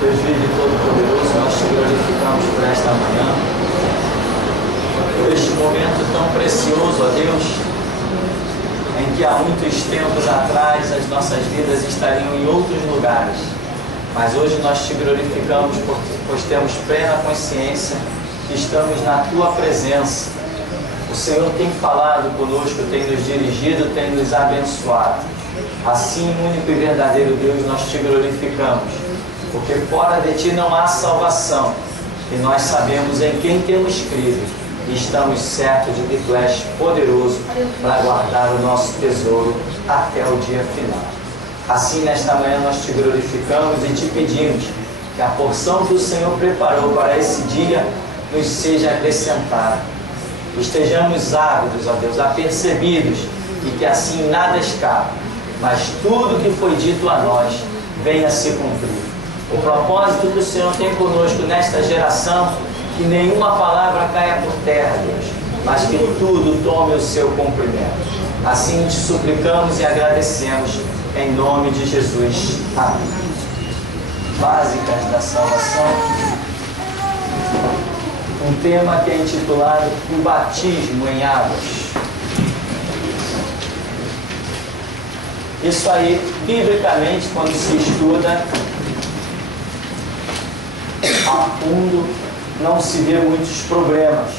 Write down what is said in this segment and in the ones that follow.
Deus vive todo-poderoso, nós te glorificamos por esta manhã, por este momento tão precioso, ó Deus, em que há muitos tempos atrás as nossas vidas estariam em outros lugares, mas hoje nós te glorificamos pois temos plena consciência que estamos na tua presença. O Senhor tem falado conosco, tem nos dirigido, tem nos abençoado. Assim, único e verdadeiro Deus, nós te glorificamos, porque fora de ti não há salvação, e nós sabemos em quem temos crido, e estamos certos de que tu és poderoso para guardar o nosso tesouro até o dia final. Assim, nesta manhã nós te glorificamos e te pedimos que a porção que o Senhor preparou para esse dia nos seja acrescentada. Estejamos ávidos, ó Deus, apercebidos, e que assim nada escape, mas tudo que foi dito a nós venha a se cumprir. O propósito que o Senhor tem conosco nesta geração, que nenhuma palavra caia por terra, Deus, mas que tudo tome o seu cumprimento. Assim te suplicamos e agradecemos, em nome de Jesus. Amém. Básicas da salvação. Um tema que é intitulado O Batismo em Águas. Isso aí, biblicamente, quando se estuda a fundo, não se vê muitos problemas.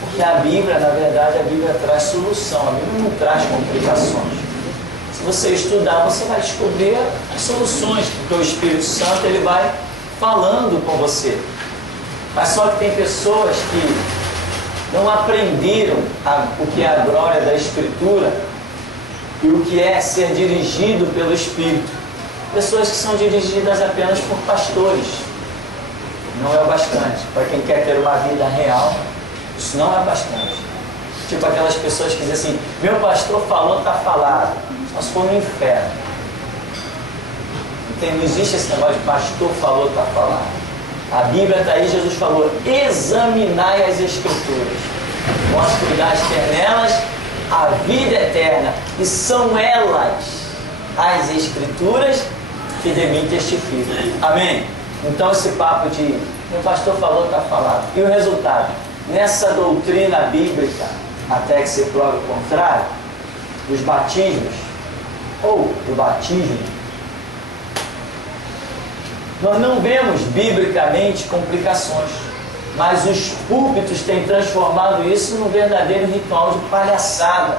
Porque a Bíblia, na verdade, a Bíblia traz solução, a Bíblia não traz complicações. Se você estudar, você vai descobrir as soluções, porque o Espírito Santo ele vai falando com você. Mas só que tem pessoas que não aprenderam o que é a glória da Escritura e o que é ser dirigido pelo Espírito. Pessoas que são dirigidas apenas por pastores. Não é o bastante. Para quem quer ter uma vida real, isso não é bastante. Tipo aquelas pessoas que dizem assim, meu pastor falou, está falado. Só se for no inferno. Não existe esse negócio de pastor falou, está falado. A Bíblia está aí, Jesus falou, examinai as Escrituras. Vós cuidais ter nelas a vida eterna. E são elas, as Escrituras, que de mim testificam. Amém? Então esse papo de, meu pastor falou, está falado. E o resultado? Nessa doutrina bíblica, até que se prove o contrário, dos batismos, ou do batismo, nós não vemos biblicamente complicações, mas os púlpitos têm transformado isso num verdadeiro ritual de palhaçada.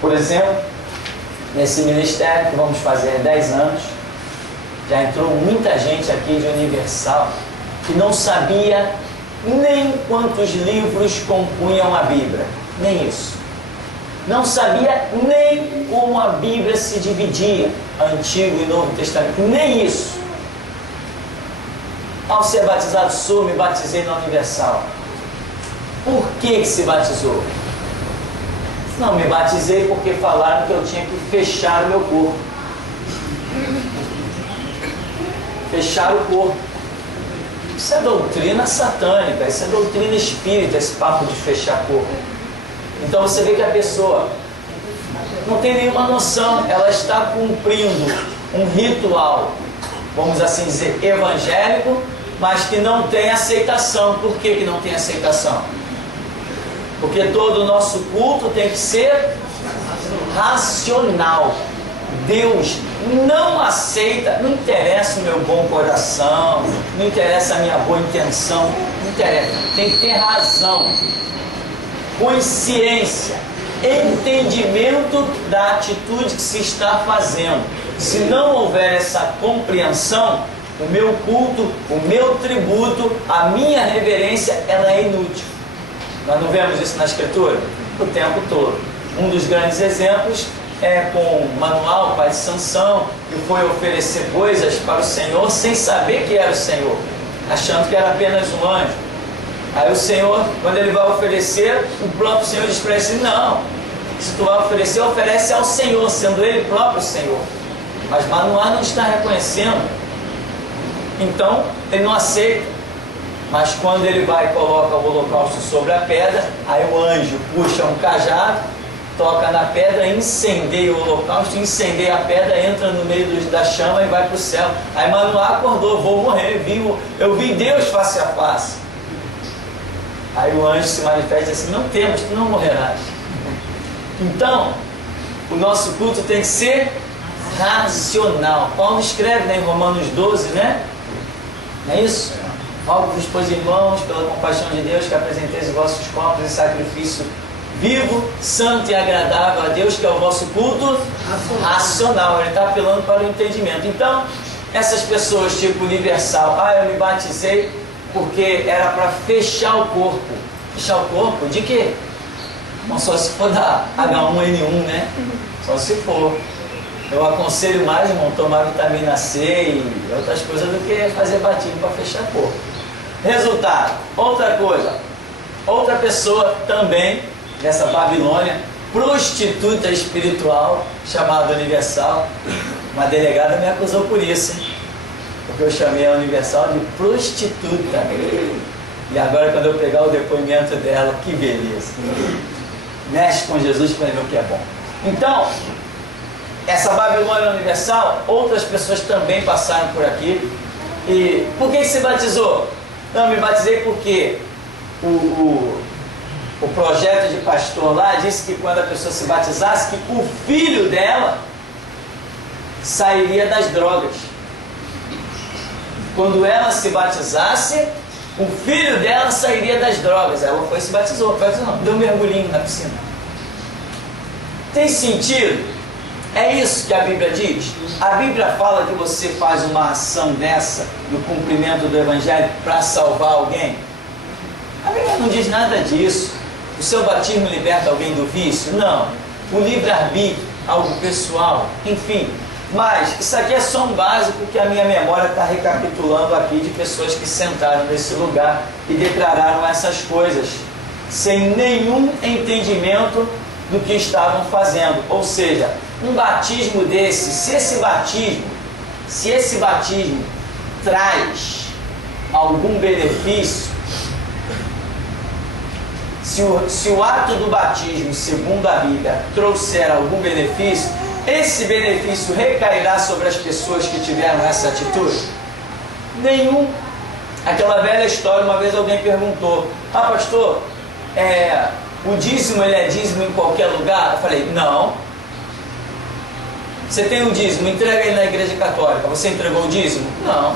Por exemplo, nesse ministério que vamos fazer há 10 anos, já entrou muita gente aqui de Universal que não sabia nem quantos livros compunham a Bíblia, nem isso. Não sabia nem como a Bíblia se dividia, Antigo e Novo Testamento, nem isso. Ao ser batizado, me batizei na Universal. Por que se batizou? Não, me batizei porque falaram que eu tinha que fechar o meu corpo. Fechar o corpo. Isso é doutrina satânica, isso é doutrina espírita, esse papo de fechar corpo. Então você vê que a pessoa não tem nenhuma noção, ela está cumprindo um ritual, vamos assim dizer, evangélico, mas que não tem aceitação. Por que não tem aceitação? Porque todo o nosso culto tem que ser racional. Deus não aceita, não interessa o meu bom coração, não interessa a minha boa intenção, não interessa, tem que ter razão, consciência, entendimento da atitude que se está fazendo. Se não houver essa compreensão, o meu culto, o meu tributo, a minha reverência, ela é inútil. Nós não vemos isso na Escritura? O tempo todo. Um dos grandes exemplos é com o manual pai de Sansão, que foi oferecer coisas para o Senhor sem saber que era o Senhor, achando que era apenas um anjo. Aí o Senhor, quando ele vai oferecer, o próprio Senhor diz para ele assim, não, se tu vai oferecer, oferece ao Senhor, sendo ele próprio o Senhor. Mas Manoá não está reconhecendo, então ele não aceita. Mas quando ele vai e coloca o holocausto sobre a pedra, aí o anjo puxa um cajado toca na pedra, incendeia o holocausto, incendeia a pedra, entra no meio da chama e vai para o céu. Aí Manoá acordou, vou morrer, eu vi Deus face a face. Aí o anjo se manifesta assim, não temos, tu não morrerás. Então, o nosso culto tem que ser racional. Paulo escreve, né, em Romanos 12, né? Não é isso? Rogo-vos, pois, irmãos, pela compaixão de Deus, que apresenteis os vossos corpos em sacrifício vivo, santo e agradável a Deus, que é o vosso culto racional. Ele está apelando para o entendimento. Então, essas pessoas tipo universal, eu me batizei porque era para fechar o corpo. Fechar o corpo de quê? Não, só se for da H1N1, né? Só se for. Eu aconselho mais, irmão, tomar vitamina C e outras coisas do que fazer batismo para fechar o corpo. Resultado, outra coisa, outra pessoa também dessa Babilônia, prostituta espiritual, chamada Universal, uma delegada me acusou por isso, hein? Porque eu chamei a Universal de prostituta. E agora, quando eu pegar o depoimento dela, que beleza! Mexe com Jesus para ver o que é bom. Então, essa Babilônia Universal, outras pessoas também passaram por aqui. E por que se batizou? Não, me batizei porque o projeto de pastor lá disse que quando a pessoa se batizasse, que o filho dela sairia das drogas. Quando ela se batizasse, o filho dela sairia das drogas. Ela foi e se batizou. Não, deu um mergulhinho na piscina. Tem sentido? É isso que a Bíblia diz? A Bíblia fala que você faz uma ação dessa no cumprimento do Evangelho para salvar alguém? A Bíblia não diz nada disso. O seu batismo liberta alguém do vício? Não. O livre-arbítrio, algo pessoal, enfim. Mas isso aqui é só um básico que a minha memória está recapitulando aqui de pessoas que sentaram nesse lugar e declararam essas coisas sem nenhum entendimento do que estavam fazendo. Ou seja, um batismo desse, se esse batismo traz algum benefício, se o ato do batismo, segundo a Bíblia, trouxer algum benefício, esse benefício recairá sobre as pessoas que tiveram essa atitude? Nenhum. Aquela velha história, uma vez alguém perguntou, pastor, o dízimo, ele é dízimo em qualquer lugar? Eu falei, não. Você tem um dízimo, entrega ele na igreja católica. Você entregou o dízimo? Não.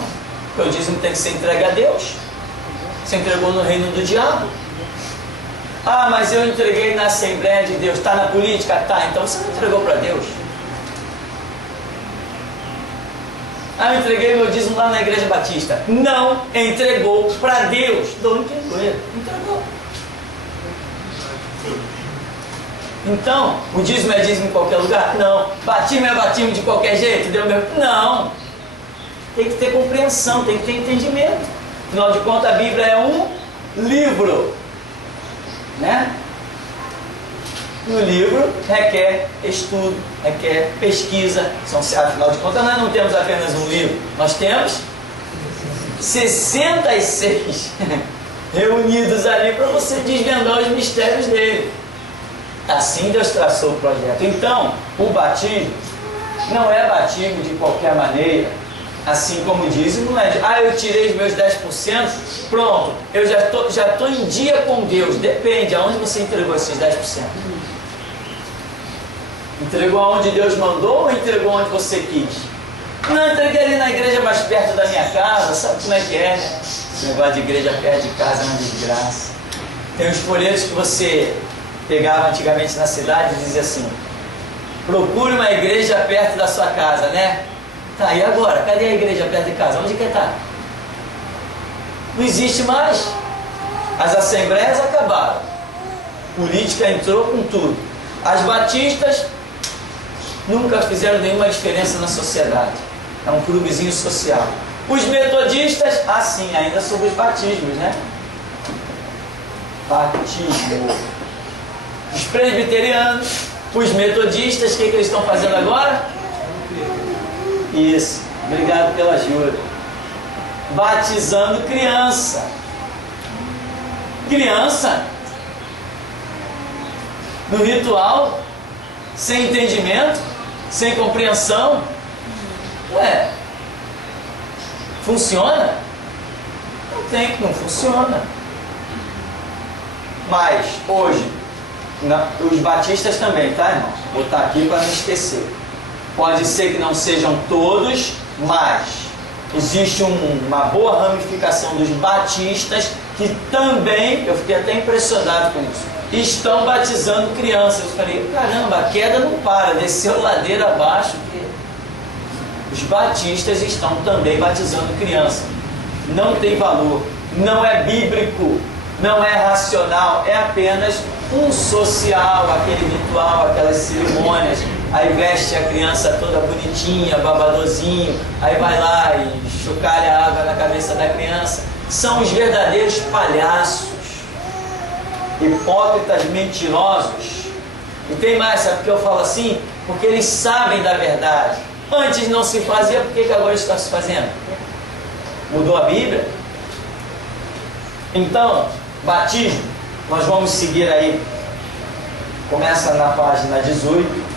Porque o dízimo tem que ser entregue a Deus. Você entregou no reino do diabo. Mas eu entreguei na Assembleia de Deus. Está na política? Tá. Então você não entregou para Deus. Eu entreguei meu dízimo lá na igreja batista. Não entregou para Deus. Não entregou. Então, o dízimo é dízimo em qualquer lugar? Não. Batismo é batismo de qualquer jeito? Não. Tem que ter compreensão, tem que ter entendimento. Afinal de contas, a Bíblia é um livro, né? E o livro requer estudo, requer pesquisa. Afinal de contas, nós não temos apenas um livro, nós temos 66 reunidos ali para você desvendar os mistérios dele. Assim Deus traçou o projeto. Então, o batismo não é batismo de qualquer maneira. Assim como o dízimo não é de, eu tirei os meus 10%, pronto, eu já estou em dia com Deus. Depende, aonde você entregou esses 10%? Entregou aonde Deus mandou ou entregou onde você quis? Não, entreguei ali na igreja mais perto da minha casa, sabe como é que é, né? Esse negócio de igreja perto de casa é uma desgraça. Tem uns folhetos que você pegava antigamente na cidade e dizia assim, procure uma igreja perto da sua casa, né? Tá, e agora? Cadê a igreja perto de casa? Onde que está? Não existe mais. As assembleias acabaram. Política entrou com tudo. As batistas nunca fizeram nenhuma diferença na sociedade. É um clubezinho social. Os metodistas, sim, ainda sobre os batismos, né? Batismo. Os presbiterianos, os metodistas, o que eles estão fazendo agora? Isso, obrigado pela ajuda. Batizando criança. Criança, no ritual, sem entendimento, sem compreensão. Ué, funciona? Não funciona. Mas hoje, os batistas também, tá, irmão? Vou botar aqui para não esquecer. Pode ser que não sejam todos, mas existe uma boa ramificação dos batistas que também, eu fiquei até impressionado com isso, estão batizando crianças. Eu falei, caramba, a queda não para, desceu ladeira abaixo. Os batistas estão também batizando crianças. Não tem valor, não é bíblico, não é racional, é apenas um social, aquele ritual, aquelas cerimônias. Aí veste a criança toda bonitinha, babadozinho, aí vai lá e chocalha a água na cabeça da criança. São os verdadeiros palhaços, hipócritas, mentirosos. E tem mais, sabe por que eu falo assim? Porque eles sabem da verdade. Antes não se fazia, por que agora está se fazendo? Mudou a Bíblia? Então, batismo, nós vamos seguir aí. Começa na página 18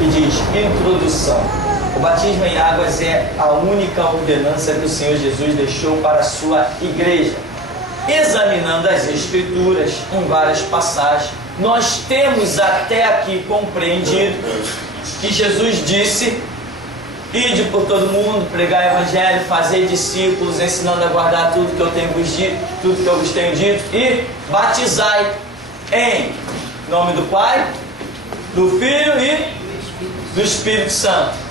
e diz, introdução. O batismo em águas é a única ordenança que o Senhor Jesus deixou para a sua igreja. Examinando as Escrituras em várias passagens, nós temos até aqui compreendido que Jesus disse: ide por todo mundo, pregar o evangelho, fazer discípulos, ensinando a guardar tudo que eu tenho vos dito, tudo que eu vos tenho dito, e batizai em nome do Pai, do Filho e do Espírito Santo.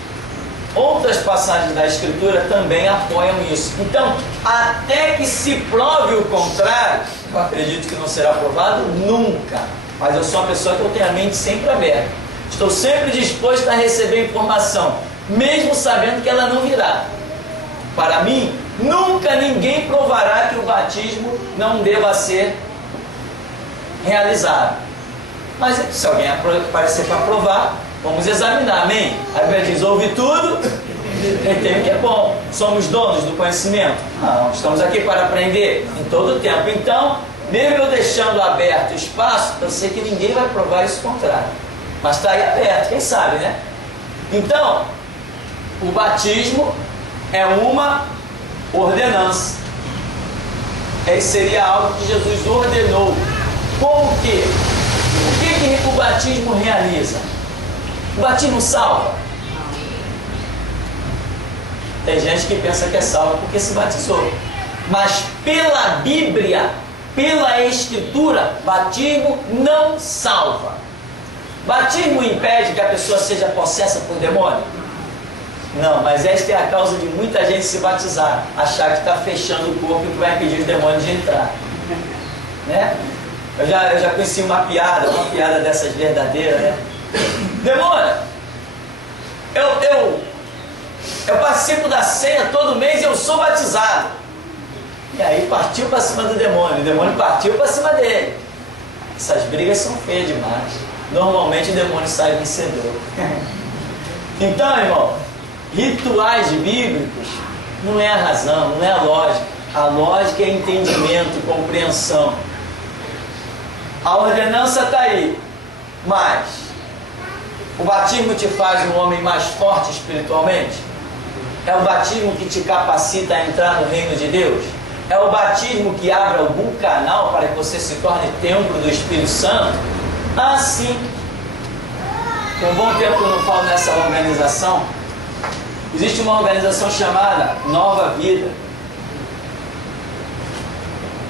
Outras passagens da Escritura também apoiam isso. Então, até que se prove o contrário, eu acredito que não será provado nunca, mas eu sou uma pessoa que eu tenho a mente sempre aberta. Estou sempre disposto a receber informação, mesmo sabendo que ela não virá. Para mim, nunca ninguém provará que o batismo não deva ser realizado. Mas se alguém aparecer para provar, vamos examinar, amém? A Bíblia diz, ouve tudo, retém o que é bom. Somos donos do conhecimento? Não, estamos aqui para aprender em todo o tempo. Então, mesmo eu deixando aberto o espaço, eu sei que ninguém vai provar isso contrário. Mas está aí aberto, quem sabe, né? Então, o batismo é uma ordenança. Seria algo que Jesus ordenou. Como que? O que o batismo realiza? O batismo salva? Tem gente que pensa que é salvo porque se batizou. Mas pela Bíblia, pela Escritura, batismo não salva. Batismo impede que a pessoa seja possessa por demônio? Não, mas esta é a causa de muita gente se batizar, achar que está fechando o corpo e que vai impedir os demônios de entrar, né? Eu já conheci uma piada dessas verdadeiras, né? Demônio, eu participo da ceia todo mês e eu sou batizado. E aí partiu para cima do demônio, o demônio partiu para cima dele. Essas brigas são feias demais. Normalmente o demônio sai vencedor. Então, irmão, rituais bíblicos não é a razão, não é a lógica. A lógica é entendimento, compreensão. A ordenança está aí, mas o batismo te faz um homem mais forte espiritualmente? É o batismo que te capacita a entrar no reino de Deus? É o batismo que abre algum canal para que você se torne templo do Espírito Santo? Ah, sim. Tem um bom tempo que eu não falo nessa organização. Existe uma organização chamada Nova Vida.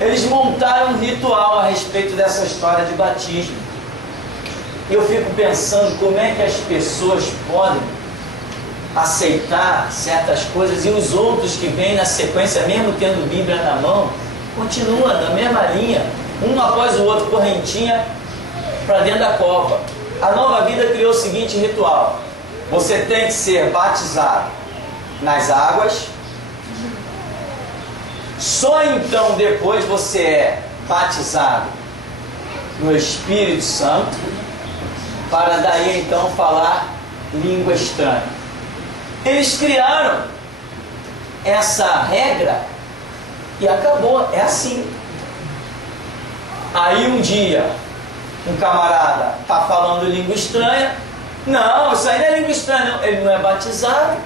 Eles montaram um ritual a respeito dessa história de batismo. E eu fico pensando como é que as pessoas podem aceitar certas coisas e os outros que vêm na sequência, mesmo tendo Bíblia na mão, continuam na mesma linha, um após o outro, correntinha para dentro da cova. A Nova Vida criou o seguinte ritual: você tem que ser batizado nas águas, só então depois você é batizado no Espírito Santo, para daí então falar língua estranha. Eles criaram essa regra e acabou, é assim. Aí um dia, Um camarada está falando língua estranha. Não, isso aí não é língua estranha, não. Ele não é batizado.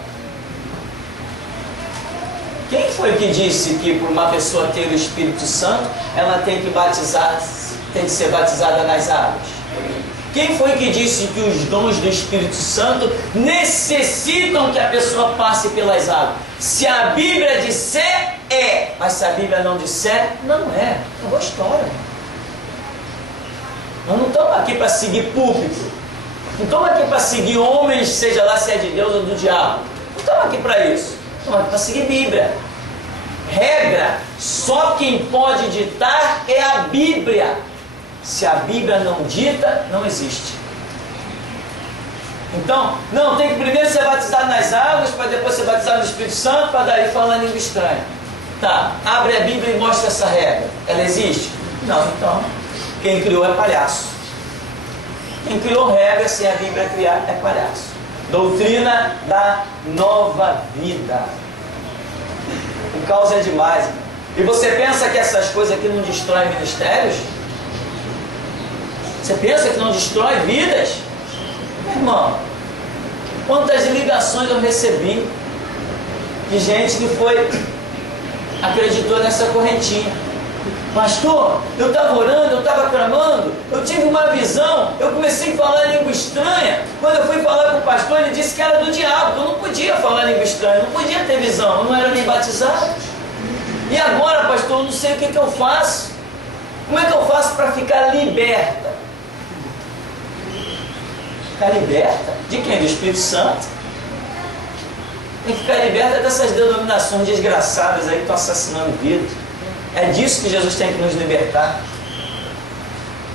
Quem foi que disse que por uma pessoa ter o Espírito Santo, ela tem que ser batizada nas águas? Quem foi que disse que os dons do Espírito Santo necessitam que a pessoa passe pelas águas? Se a Bíblia disser, é. Mas se a Bíblia não disser, não é. É uma história. Nós não estamos aqui para seguir púlpito. Não estamos aqui para seguir homens, seja lá se é de Deus ou do diabo. Não estamos aqui para isso. Estamos aqui para seguir Bíblia. Regra, só quem pode ditar é a Bíblia. Se a Bíblia não dita, não existe. Então, não, tem que primeiro ser batizado nas águas, para depois ser batizado no Espírito Santo, para daí falar língua estranha. Tá, abre a Bíblia e mostra essa regra. Ela existe? Não, então, quem criou é palhaço. Quem criou regra sem a Bíblia criar é palhaço. Doutrina da nova vida. O caos é demais. E você pensa que essas coisas aqui não destroem ministérios? Você pensa que não destrói vidas? Meu irmão, quantas ligações eu recebi de gente que acreditou nessa correntinha. Pastor, eu estava orando, eu estava clamando, eu tive uma visão, eu comecei a falar língua estranha. Quando eu fui falar com o pastor, ele disse que era do diabo, que eu não podia falar língua estranha, eu não podia ter visão, eu não era nem batizado. E agora, pastor, eu não sei o que eu faço. Como é que eu faço para ficar liberta? Ficar liberta? De quem? Do Espírito Santo? Tem que ficar liberta dessas denominações desgraçadas aí que estão assassinando vidas. É disso que Jesus tem que nos libertar.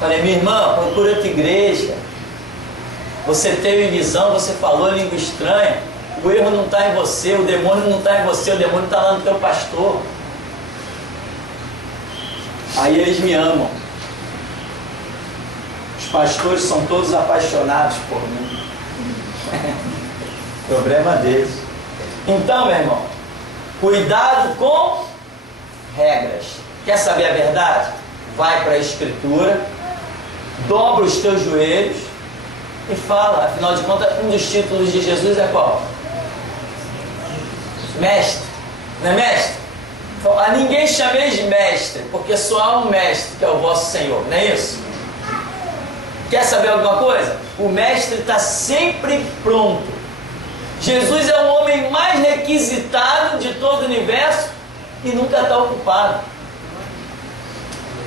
Falei, minha irmã, procura outra igreja. Você teve visão, você falou língua estranha. O erro não está em você, o demônio não está em você, o demônio está lá no teu pastor. Aí eles me amam. Os pastores são todos apaixonados por mim. Problema deles. Então, meu irmão, cuidado com regras. Quer saber a verdade? Vai para a Escritura, dobra os teus joelhos e fala. Afinal de contas, um dos títulos de Jesus é qual? Mestre. Não é mestre? A ninguém chameis de mestre, porque só há um mestre, que é o vosso Senhor. Não é isso? Quer saber alguma coisa? O mestre está sempre pronto. Jesus é o homem mais requisitado de todo o universo e nunca está ocupado.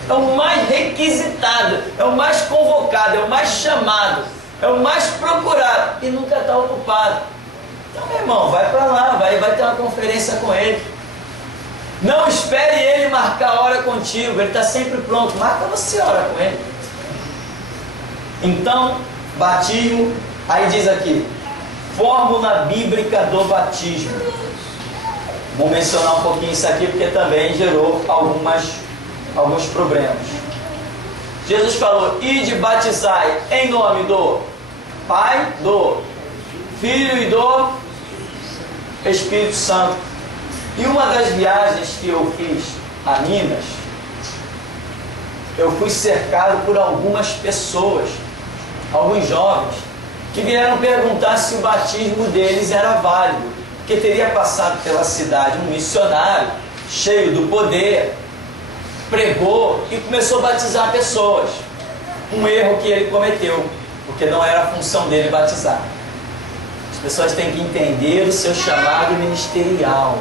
É o mais requisitado, é o mais convocado, é o mais chamado, é o mais procurado e nunca está ocupado. Então, meu irmão, vai para lá, vai ter uma conferência com ele. Não espere ele marcar a hora contigo, ele está sempre pronto. Marca você a hora com ele. Então, batismo, aí diz aqui, fórmula bíblica do batismo. Vou mencionar um pouquinho isso aqui porque também gerou alguns problemas. Jesus falou, ide batizai em nome do Pai, do Filho e do Espírito Santo. E uma das viagens que eu fiz a Minas, eu fui cercado por algumas pessoas, alguns jovens, que vieram perguntar se o batismo deles era válido, porque teria passado pela cidade um missionário, cheio do poder, pregou e começou a batizar pessoas. Um erro que ele cometeu, porque não era a função dele batizar. As pessoas têm que entender o seu chamado ministerial.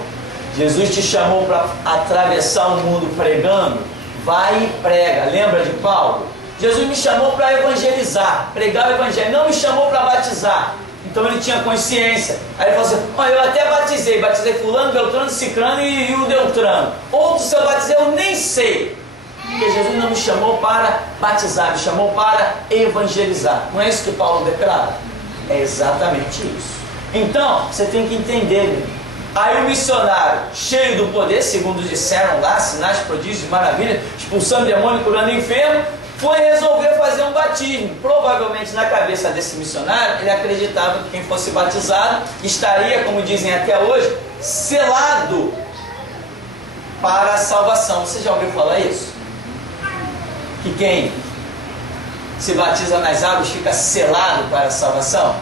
Jesus te chamou para atravessar o mundo pregando, vai e prega. Lembra de Paulo? Jesus me chamou para evangelizar, pregar o evangelho, não me chamou para batizar. Então ele tinha consciência. Aí ele falou assim, eu até batizei fulano, Beltrano, Cicrano e o Deltrano. Outros se eu batizei eu nem sei. Porque Jesus não me chamou para batizar, me chamou para evangelizar. Não é isso que Paulo declara? É exatamente isso. Então, você tem que entender, meu. Aí o missionário, cheio do poder, segundo disseram lá, sinais, prodígios, maravilhas, expulsando demônio, curando enfermo, foi resolver fazer um batismo. Provavelmente na cabeça desse missionário, ele acreditava que quem fosse batizado estaria, como dizem até hoje, selado para a salvação. Você já ouviu falar isso? Que quem se batiza nas águas fica selado para a salvação?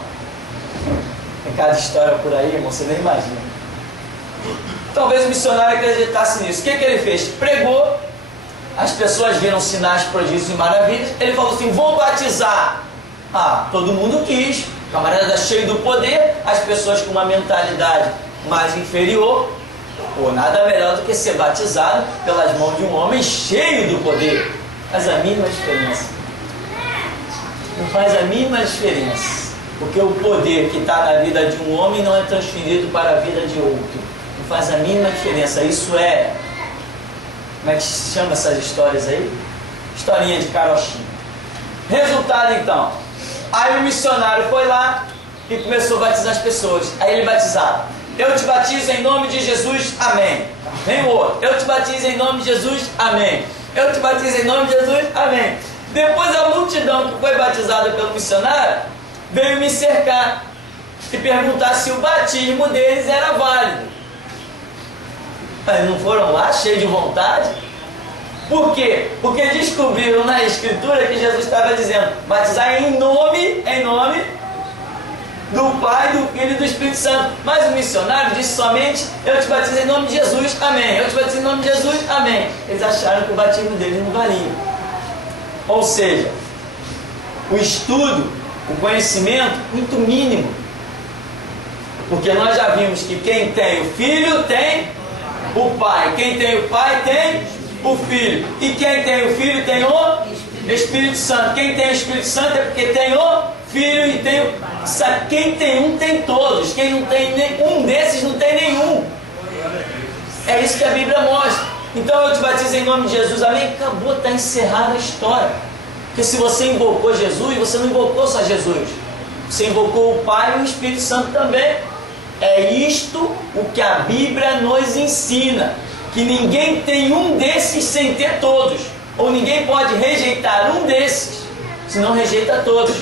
Tem cada história por aí, irmão, você nem imagina. Talvez o missionário acreditasse nisso. O que ele fez? Pregou, as pessoas viram sinais, prodígios e maravilhas. Ele falou assim: vou batizar. Todo mundo quis. O camarada era cheio do poder, as pessoas com uma mentalidade mais inferior. Nada melhor do que ser batizado pelas mãos de um homem cheio do poder. Faz a mínima diferença. Não faz a mínima diferença. Porque o poder que está na vida de um homem não é transferido para a vida de outro. Não faz a mínima diferença. Isso é... Como é que se chama essas histórias aí? Historinha de carochinha. Resultado então. Aí o missionário foi lá e começou a batizar as pessoas. Aí ele batizava: eu te batizo em nome de Jesus, amém. Vem o outro: eu te batizo em nome de Jesus, amém. Eu te batizo em nome de Jesus, amém. Depois a multidão que foi batizada pelo missionário veio me cercar e perguntar se o batismo deles era válido. Mas não foram lá cheios de vontade? Por quê? Porque descobriram na Escritura que Jesus estava dizendo: batizar em nome do Pai, do Filho e do Espírito Santo. Mas o missionário disse somente: eu te batizo em nome de Jesus, amém. Eu te batizo em nome de Jesus, amém. Eles acharam que o batismo deles não valia. Ou seja, o estudo, o conhecimento, muito mínimo. Porque nós já vimos que quem tem o Filho tem o Pai. Quem tem o Pai tem o Filho. E quem tem o Filho tem o Espírito Santo. Quem tem o Espírito Santo é porque tem o Filho e tem o... Quem tem um tem todos. Quem não tem nenhum desses não tem nenhum. É isso que a Bíblia mostra. Então eu te batizo em nome de Jesus, amém. Acabou, está encerrada a história. Porque se você invocou Jesus, você não invocou só Jesus. Você invocou o Pai e o Espírito Santo também. É isto o que a Bíblia nos ensina. Que ninguém tem um desses sem ter todos. Ou ninguém pode rejeitar um desses, senão rejeita todos.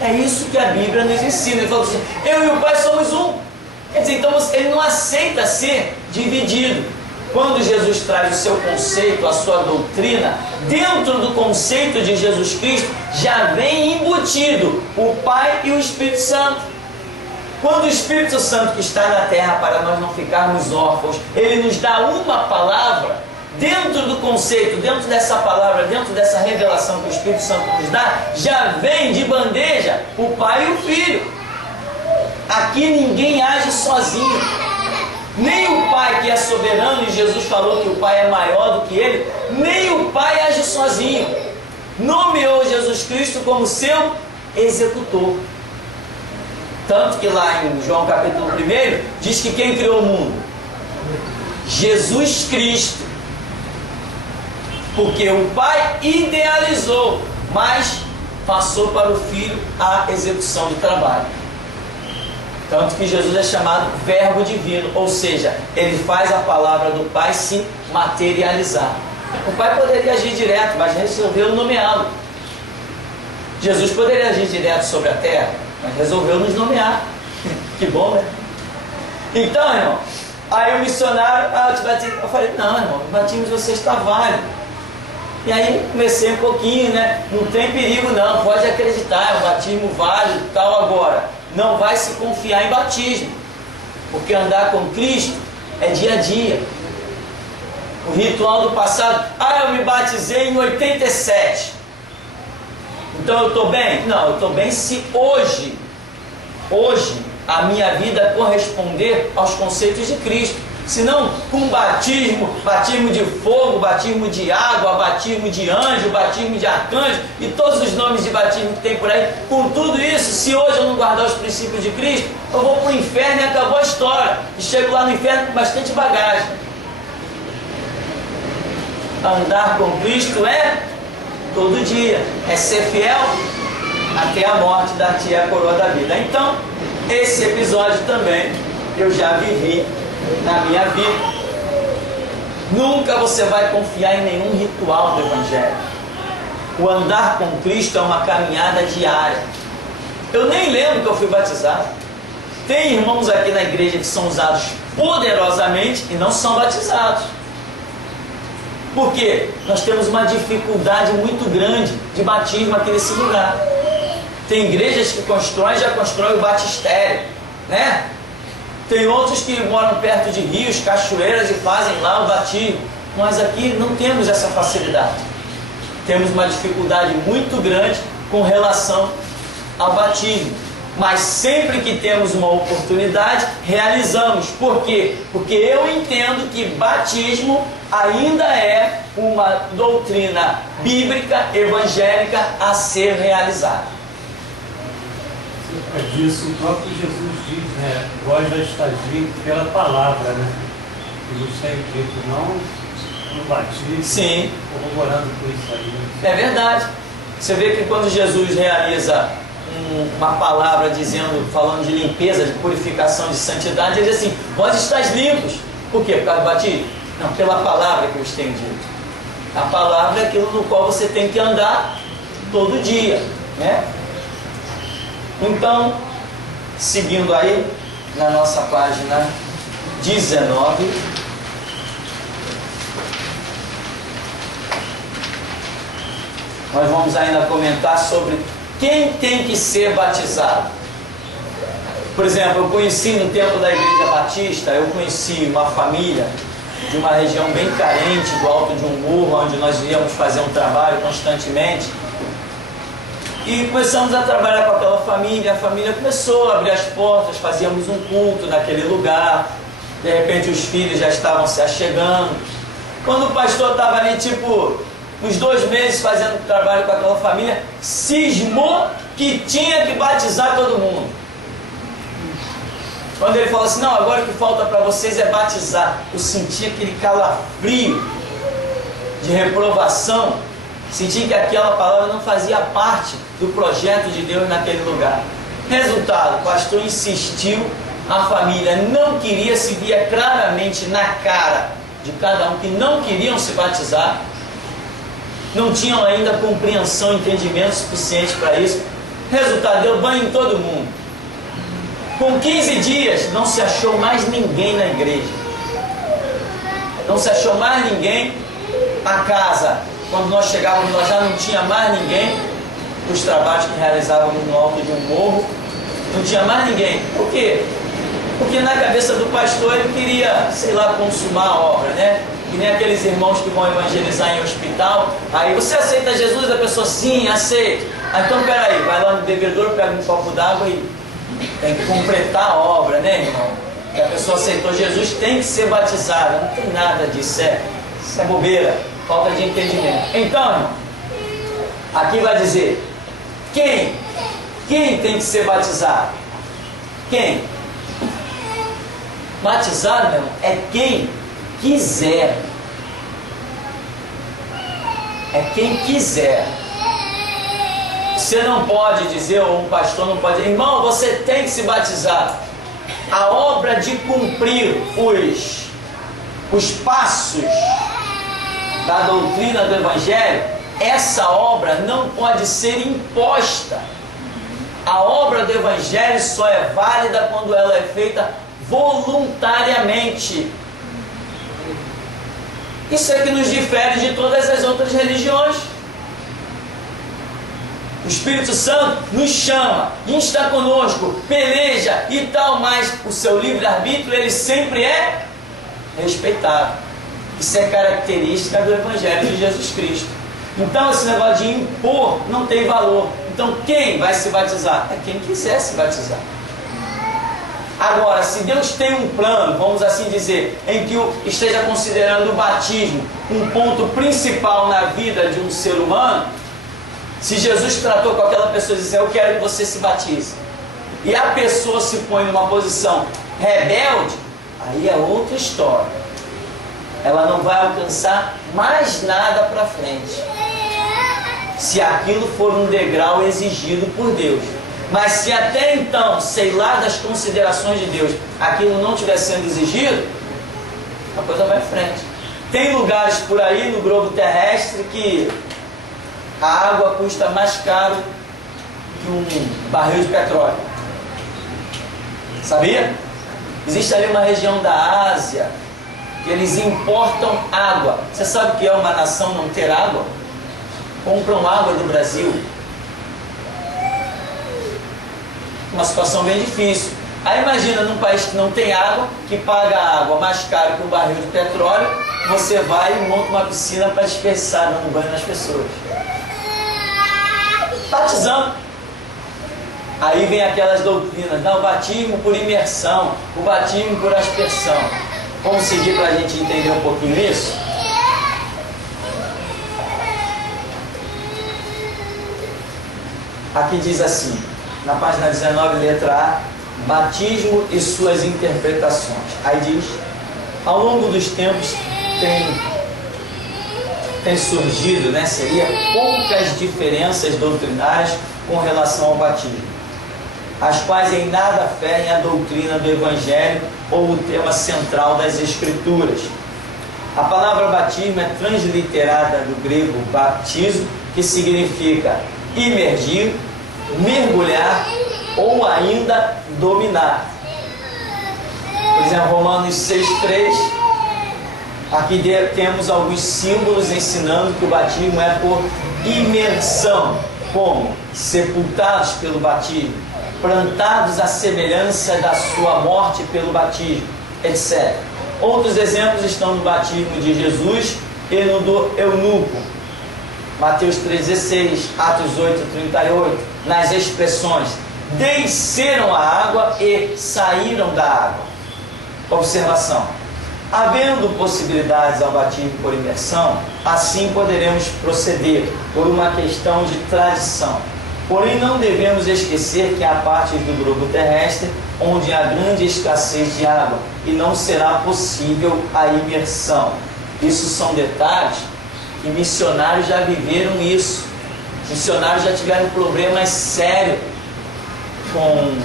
É isso que a Bíblia nos ensina. Ele falou assim: eu e o Pai somos um. Quer dizer, então ele não aceita ser dividido. Quando Jesus traz o seu conceito, a sua doutrina, dentro do conceito de Jesus Cristo, já vem embutido o Pai e o Espírito Santo. Quando o Espírito Santo que está na terra, para nós não ficarmos órfãos, ele nos dá uma palavra, dentro do conceito, dentro dessa palavra, dentro dessa revelação que o Espírito Santo nos dá, já vem de bandeja o Pai e o Filho. Aqui ninguém age sozinho. Nem o Pai, que é soberano, e Jesus falou que o Pai é maior do que ele, nem o Pai age sozinho. Nomeou Jesus Cristo como seu executor. Tanto que lá em João capítulo 1, diz que quem criou o mundo? Jesus Cristo. Porque o Pai idealizou, mas passou para o Filho a execução do trabalho. Tanto que Jesus é chamado Verbo Divino, ou seja, ele faz a palavra do Pai se materializar. O Pai poderia agir direto, mas resolveu nomeá-lo. Jesus poderia agir direto sobre a terra, mas resolveu nos nomear. Que bom, né? Então, irmão, aí o missionário, eu falei: não, irmão, o batismo de você está válido. E aí comecei um pouquinho, né? Não tem perigo não, pode acreditar, é um batismo válido e tal. Agora, não vai se confiar em batismo, porque andar com Cristo é dia a dia. O ritual do passado: eu me batizei em 87, então eu estou bem? Não, eu estou bem se hoje a minha vida corresponder aos conceitos de Cristo. Senão, com batismo de fogo, batismo de água, batismo de anjo, batismo de arcanjo e todos os nomes de batismo que tem por aí, com tudo isso, se hoje eu não guardar os princípios de Cristo, eu vou para o inferno e acabou a história. E chego lá no inferno com bastante bagagem. Andar com Cristo é todo dia, é ser fiel até a morte, dar-te a coroa da vida. Então, esse episódio também eu já vivi na minha vida. Nunca você vai confiar em nenhum ritual do Evangelho. O andar com Cristo é uma caminhada diária. Eu nem lembro que eu fui batizado. Tem irmãos aqui na igreja que são usados poderosamente e não são batizados. Por quê? Nós temos uma dificuldade muito grande de batismo aqui nesse lugar. Tem igrejas que já constroem o batistério, né? Tem outros que moram perto de rios, cachoeiras e fazem lá o batismo. Nós aqui não temos essa facilidade. Temos uma dificuldade muito grande com relação ao batismo. Mas sempre que temos uma oportunidade, realizamos. Por quê? Porque eu entendo que batismo ainda é uma doutrina bíblica, evangélica a ser realizada. É disso o próprio Jesus diz, né? Vós já estáis limpos pela palavra, né? E nos tem dito, não no batismo. Sim. Corroborando com isso aí. Né? É verdade. Você vê que quando Jesus realiza uma palavra falando de limpeza, de purificação, de santidade, ele diz assim: vós estáis limpos. Por quê? Por causa do batismo? Não, pela palavra que eu vos tenho dito. A palavra é aquilo no qual você tem que andar todo dia, né? Então, seguindo aí na nossa página 19, nós vamos ainda comentar sobre quem tem que ser batizado. Por exemplo, eu conheci no tempo da Igreja Batista, eu conheci uma família de uma região bem carente, do alto de um morro, onde nós íamos fazer um trabalho constantemente. E começamos a trabalhar com aquela família, a família começou a abrir as portas, fazíamos um culto naquele lugar, de repente os filhos já estavam se achegando. Quando o pastor estava ali, uns 2 meses fazendo trabalho com aquela família, cismou que tinha que batizar todo mundo. Quando ele falou assim: não, agora o que falta para vocês é batizar, eu senti aquele calafrio de reprovação. Senti que aquela palavra não fazia parte do projeto de Deus naquele lugar. Resultado, o pastor insistiu, a família não queria, se via claramente na cara de cada um que não queriam se batizar, não tinham ainda compreensão, entendimento suficiente para isso. Resultado, deu banho em todo mundo. Com 15 dias não se achou mais ninguém na igreja. Não se achou mais ninguém. A casa, quando nós chegávamos, nós já não tinha mais ninguém. Os trabalhos que realizávamos no alto de um morro, não tinha mais ninguém. Por quê? Porque na cabeça do pastor ele queria, consumar a obra, né? Que nem aqueles irmãos que vão evangelizar em hospital. Aí, você aceita Jesus? A pessoa, sim, aceito. Então, peraí, vai lá no bebedouro, pega um copo d'água e tem que completar a obra, né, irmão? Que a pessoa aceitou Jesus, tem que ser batizada. Não tem nada disso, isso é bobeira, falta de entendimento. Então, irmão, aqui vai dizer, quem tem que ser batizado? Quem? Batizado, meu irmão, é quem quiser. É quem quiser. Você não pode dizer, ou um pastor não pode dizer: irmão, você tem que se batizar. A obra de cumprir os passos da doutrina do Evangelho, essa obra não pode ser imposta. A obra do Evangelho só é válida quando ela é feita voluntariamente. Isso é que nos difere de todas as outras religiões. O Espírito Santo nos chama, está conosco, peleja e tal, mas o seu livre-arbítrio ele sempre é respeitado. Isso é característica do Evangelho de Jesus Cristo. Então esse negócio de impor não tem valor. Então quem vai se batizar? É quem quiser se batizar. Agora, se Deus tem um plano, vamos assim dizer, em que esteja considerando o batismo um ponto principal na vida de um ser humano, se Jesus tratou com aquela pessoa e disse: eu quero que você se batize, e a pessoa se põe numa posição rebelde, aí é outra história. Ela não vai alcançar mais nada para frente, se aquilo for um degrau exigido por Deus. Mas se até então, sei lá das considerações de Deus, aquilo não estiver sendo exigido, a coisa vai em frente. Tem lugares por aí no globo terrestre que a água custa mais caro que um barril de petróleo. Sabia? Existe ali uma região da Ásia Eles importam água. Você sabe o que é uma nação não ter água? Compram água do Brasil. Uma situação bem difícil. Aí imagina, num país que não tem água, que paga a água mais caro que um barril de petróleo, você vai e monta uma piscina para dispersar, dando banho nas pessoas. Batizando. Aí vem aquelas doutrinas, não, o batismo por imersão, o batismo por aspersão. Vamos seguir para a gente entender um pouquinho isso? Aqui diz assim, na página 19, letra A, batismo e suas interpretações. Aí diz, ao longo dos tempos tem surgido, seria poucas diferenças doutrinárias com relação ao batismo, as quais em nada ferem a doutrina do Evangelho ou o tema central das Escrituras. A palavra batismo é transliterada do grego baptizo, que significa imergir, mergulhar ou ainda dominar. Por exemplo, Romanos 6,3, aqui temos alguns símbolos ensinando que o batismo é por imersão, como sepultados pelo batismo, plantados à semelhança da sua morte pelo batismo, etc. Outros exemplos estão no batismo de Jesus e no do eunuco, Mateus 3,16, Atos 8,38, nas expressões desceram a água e saíram da água. Observação: havendo possibilidades ao batismo por imersão, assim poderemos proceder por uma questão de tradição. Porém, não devemos esquecer que há partes do globo terrestre onde há grande escassez de água e não será possível a imersão. Isso são detalhes que missionários já viveram isso. Missionários já tiveram problemas sérios com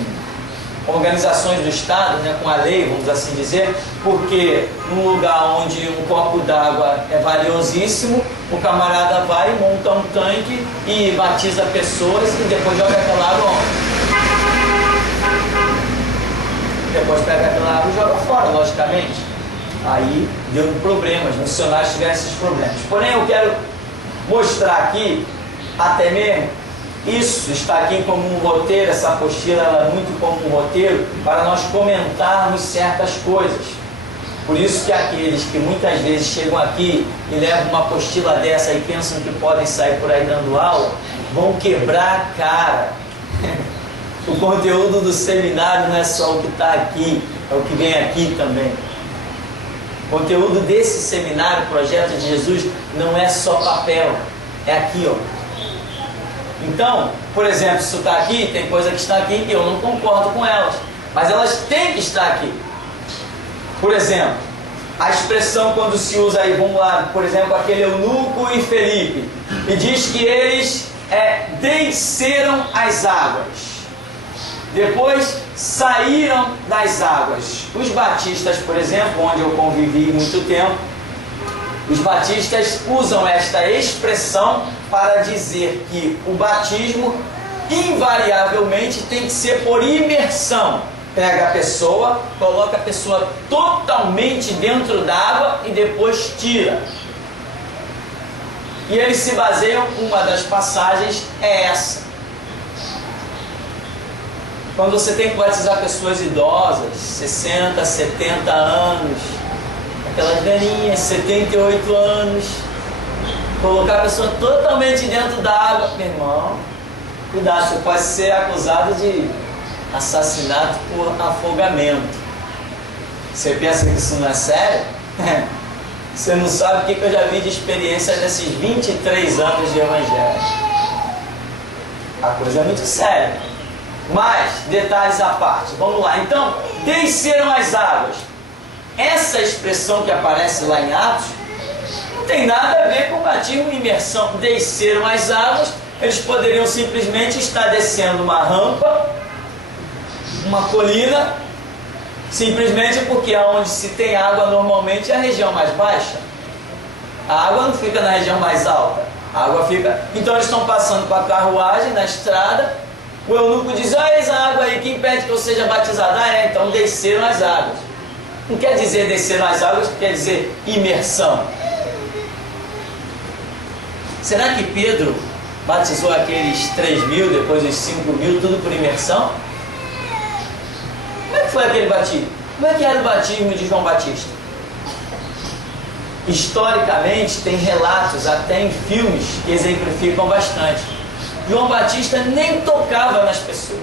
organizações do Estado, com a lei, vamos assim dizer, porque num lugar onde um copo d'água é valiosíssimo, o camarada vai, monta um tanque e batiza pessoas e depois joga aquela água onde? Depois pega aquela água e joga fora, logicamente. Aí deu problemas, os missionários tiveram esses problemas. Porém, eu quero mostrar aqui, até mesmo, isso está aqui como um roteiro, essa apostila ela é muito como um roteiro para nós comentarmos certas coisas. Por isso que aqueles que muitas vezes chegam aqui e levam uma apostila dessa e pensam que podem sair por aí dando aula, vão quebrar a cara. O conteúdo do seminário não é só o que está aqui, é o que vem aqui também. O conteúdo desse seminário, Projeto de Jesus, não é só papel, é aqui, ó. Então, por exemplo, isso está aqui, tem coisa que está aqui que eu não concordo com elas, mas elas têm que estar aqui. Por exemplo, a expressão quando se usa aí, vamos lá, por exemplo, aquele eunuco e Felipe, e diz que eles desceram as águas, depois saíram das águas. Os batistas, por exemplo, onde eu convivi muito tempo, os batistas usam esta expressão para dizer que o batismo invariavelmente tem que ser por imersão. Pega a pessoa, coloca a pessoa totalmente dentro d'água e depois tira. E eles se baseiam, uma das passagens é essa. Quando você tem que batizar pessoas idosas, 60, 70 anos, aquelas velhinhas, 78 anos, colocar a pessoa totalmente dentro da água, meu irmão, cuidado, você pode ser acusado de assassinato por afogamento. Você pensa que isso não é sério? Você não sabe o que eu já vi de experiência nesses 23 anos de evangelho. A coisa é muito séria. Mas, detalhes à parte, vamos lá. Então, desceram as águas. Essa expressão que aparece lá em Atos não tem nada a ver com batismo e imersão. Desceram as águas, eles poderiam simplesmente estar descendo uma rampa, uma colina, simplesmente porque onde se tem água normalmente é a região mais baixa. A água não fica na região mais alta. A água fica... Então eles estão passando com a carruagem na estrada. O eunuco diz, olha essa água aí, que impede que eu seja batizado? Então desceram as águas. Não quer dizer descer nas águas, quer dizer imersão. Será que Pedro batizou aqueles 3.000, depois os 5.000, tudo por imersão? Como é que foi aquele batismo? Como é que era o batismo de João Batista? Historicamente, tem relatos, até em filmes, que exemplificam bastante. João Batista nem tocava nas pessoas.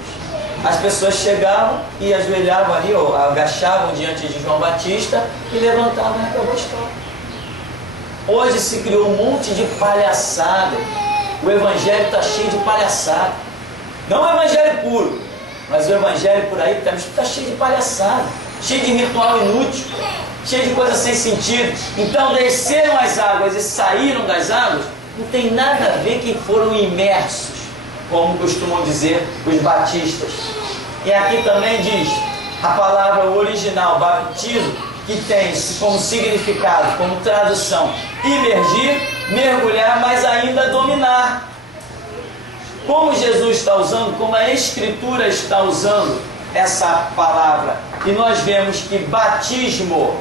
As pessoas chegavam e ajoelhavam ali, ou agachavam diante de João Batista e levantavam e acabou a história. Hoje se criou um monte de palhaçada. O evangelho está cheio de palhaçada. Não o evangelho puro, mas o evangelho por aí está cheio de palhaçada, cheio de ritual inútil, cheio de coisa sem sentido. Então desceram as águas e saíram das águas, não tem nada a ver que foram imersos, como costumam dizer os batistas. E aqui também diz a palavra original, batismo, que tem como significado, como tradução, imergir, mergulhar, mas ainda dominar. Como Jesus está usando, como a Escritura está usando essa palavra, e nós vemos que batismo,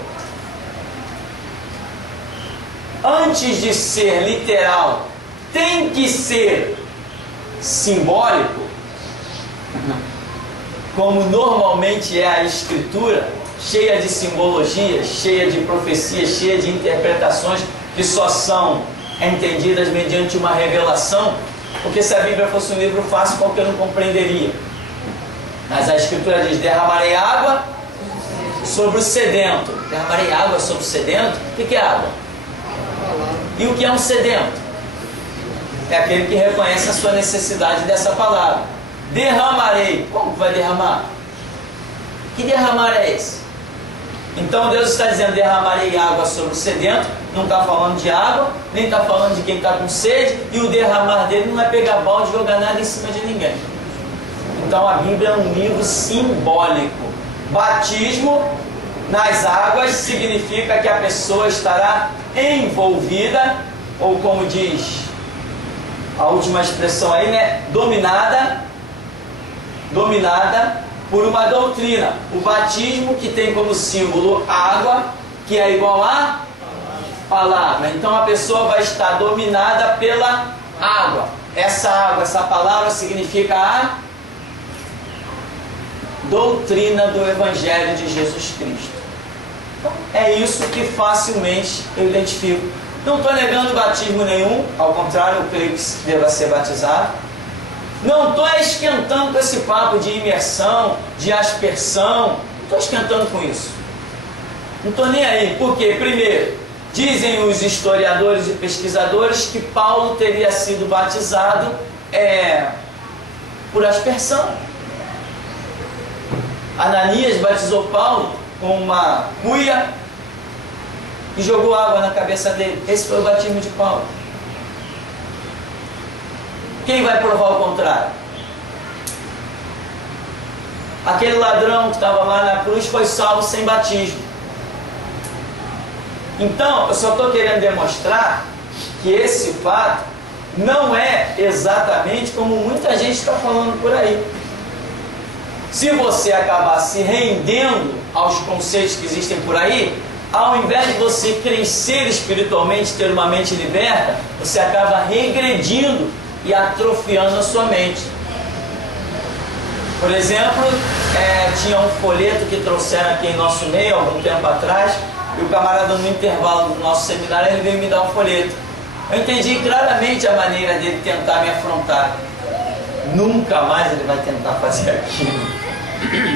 antes de ser literal, tem que ser simbólico, como normalmente é a Escritura, cheia de simbologias, cheia de profecias, cheia de interpretações que só são entendidas mediante uma revelação, porque se a Bíblia fosse um livro fácil, qualquer um compreenderia. Mas a Escritura diz: derramarei água sobre o sedento. Derramarei água sobre o sedento? O que é água? E o que é um sedento? É aquele que reconhece a sua necessidade dessa palavra. Derramarei. Como vai derramar? Que derramar é esse? Então Deus está dizendo: derramarei água sobre o sedento. Não está falando de água, nem está falando de quem está com sede. E o derramar dele não é pegar balde e jogar nada em cima de ninguém. Então a Bíblia é um livro simbólico. Batismo nas águas significa que a pessoa estará envolvida, ou como diz a última expressão aí, né? Dominada por uma doutrina. O batismo, que tem como símbolo água, que é igual a palavra. Então a pessoa vai estar dominada pela água. Essa água, essa palavra significa a doutrina do Evangelho de Jesus Cristo. Então, é isso que facilmente eu identifico. Não estou negando batismo nenhum, ao contrário, eu creio que deva ser batizado. Não estou esquentando com esse papo de imersão, de aspersão. Não estou esquentando com isso. Não estou nem aí. Por quê? Primeiro, dizem os historiadores e pesquisadores que Paulo teria sido batizado por aspersão. Ananias batizou Paulo com uma cuia e jogou água na cabeça dele. Esse foi o batismo de Paulo. Quem vai provar o contrário? Aquele ladrão que estava lá na cruz foi salvo sem batismo. Então, eu só estou querendo demonstrar que esse fato não é exatamente como muita gente está falando por aí. Se você acabar se rendendo aos conceitos que existem por aí, ao invés de você crescer espiritualmente, ter uma mente liberta, você acaba regredindo e atrofiando a sua mente. Por exemplo, tinha um folheto que trouxeram aqui em nosso meio, algum tempo atrás, e o camarada, no intervalo do nosso seminário, ele veio me dar um folheto. Eu entendi claramente a maneira dele tentar me afrontar. Nunca mais ele vai tentar fazer aquilo.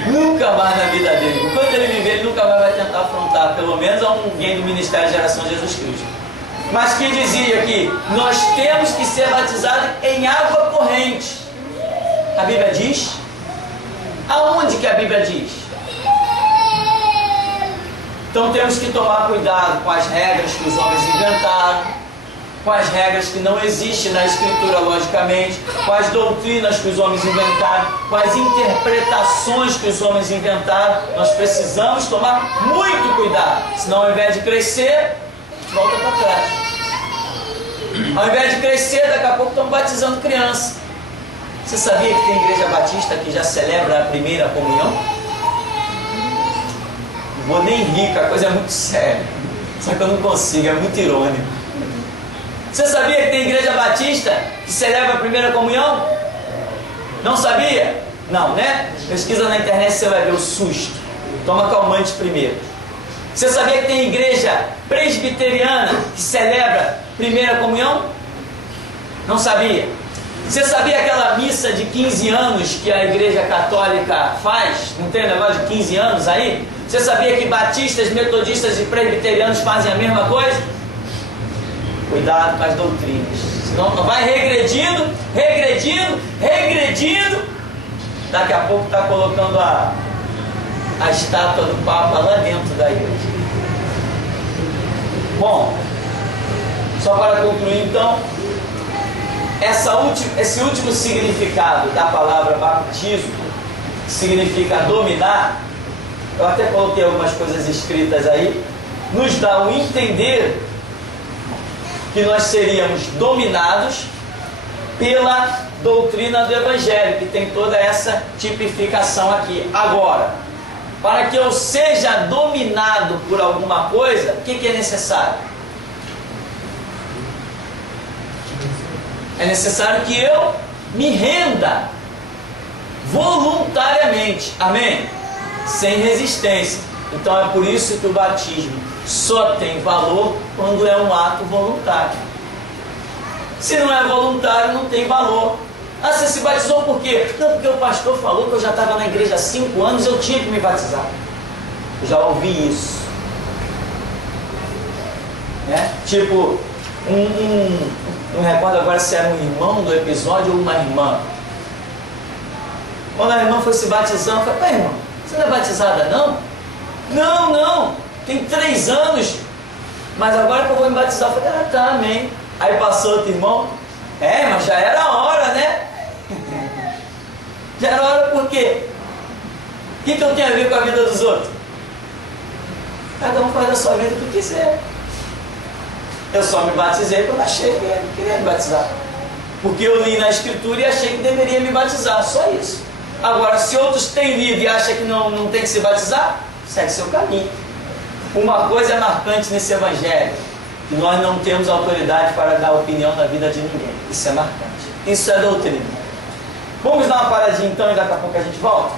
Nunca mais na vida dele. Enquanto ele viver, ele nunca mais vai tentar afrontar, pelo menos alguém do Ministério de Geração de Jesus Cristo. Mas que dizia que nós temos que ser batizados em água corrente. A Bíblia diz? Aonde que a Bíblia diz? Então temos que tomar cuidado com as regras que os homens inventaram, com as regras que não existem na Escritura, logicamente, com as doutrinas que os homens inventaram, com as interpretações que os homens inventaram. Nós precisamos tomar muito cuidado, senão ao invés de crescer, a gente volta para trás. Ao invés de crescer, daqui a pouco estamos batizando criança. Você sabia que tem igreja batista que já celebra a primeira comunhão? Vou nem rir, que a coisa é muito séria. Só que eu não consigo, é muito irônico. Você sabia que tem igreja batista que celebra a primeira comunhão? Não sabia? Não, né? Pesquisa na internet, você vai ver o susto. Toma calmante primeiro. Você sabia que tem igreja presbiteriana que celebra primeira comunhão? Não sabia? Você sabia aquela missa de 15 anos que a igreja católica faz? Não tem negócio de 15 anos aí? Você sabia que batistas, metodistas e presbiterianos fazem a mesma coisa? Cuidado com as doutrinas. Senão vai regredindo, regredindo, regredindo. Daqui a pouco está colocando a estátua do Papa lá dentro da igreja. Bom, só para concluir então, esse último significado da palavra batismo, que significa dominar, eu até coloquei algumas coisas escritas aí, nos dá o entender que nós seríamos dominados pela doutrina do Evangelho, que tem toda essa tipificação aqui. Agora, para que eu seja dominado por alguma coisa, o que é necessário? É necessário que eu me renda voluntariamente, amém? Sem resistência. Então é por isso que o batismo só tem valor quando é um ato voluntário. Se não é voluntário, não tem valor. Ah, você se batizou por quê? Não, porque o pastor falou que eu já estava na igreja há 5 anos, eu tinha que me batizar. Eu já ouvi isso. Né? Tipo, não recordo agora se era um irmão do episódio ou uma irmã. Quando a irmã foi se batizando, eu falei, irmão, você não é batizada não? Não, não, tem 3 anos, mas agora que eu vou me batizar, eu falei, tá, amém. Aí passou outro irmão, mas já era a hora, né? Já era a hora por quê? O que eu tenho a ver com a vida dos outros? Cada um faz a sua vida o que quiser. Eu só me batizei quando achei que eu queria me batizar. Porque eu li na Escritura e achei que deveria me batizar, só isso. Agora, se outros têm lido e acham que não tem que se batizar, segue seu caminho. Uma coisa é marcante nesse Evangelho, que nós não temos autoridade para dar opinião na vida de ninguém. Isso é marcante. Isso é doutrina. Vamos dar uma paradinha então e daqui a pouco a gente volta?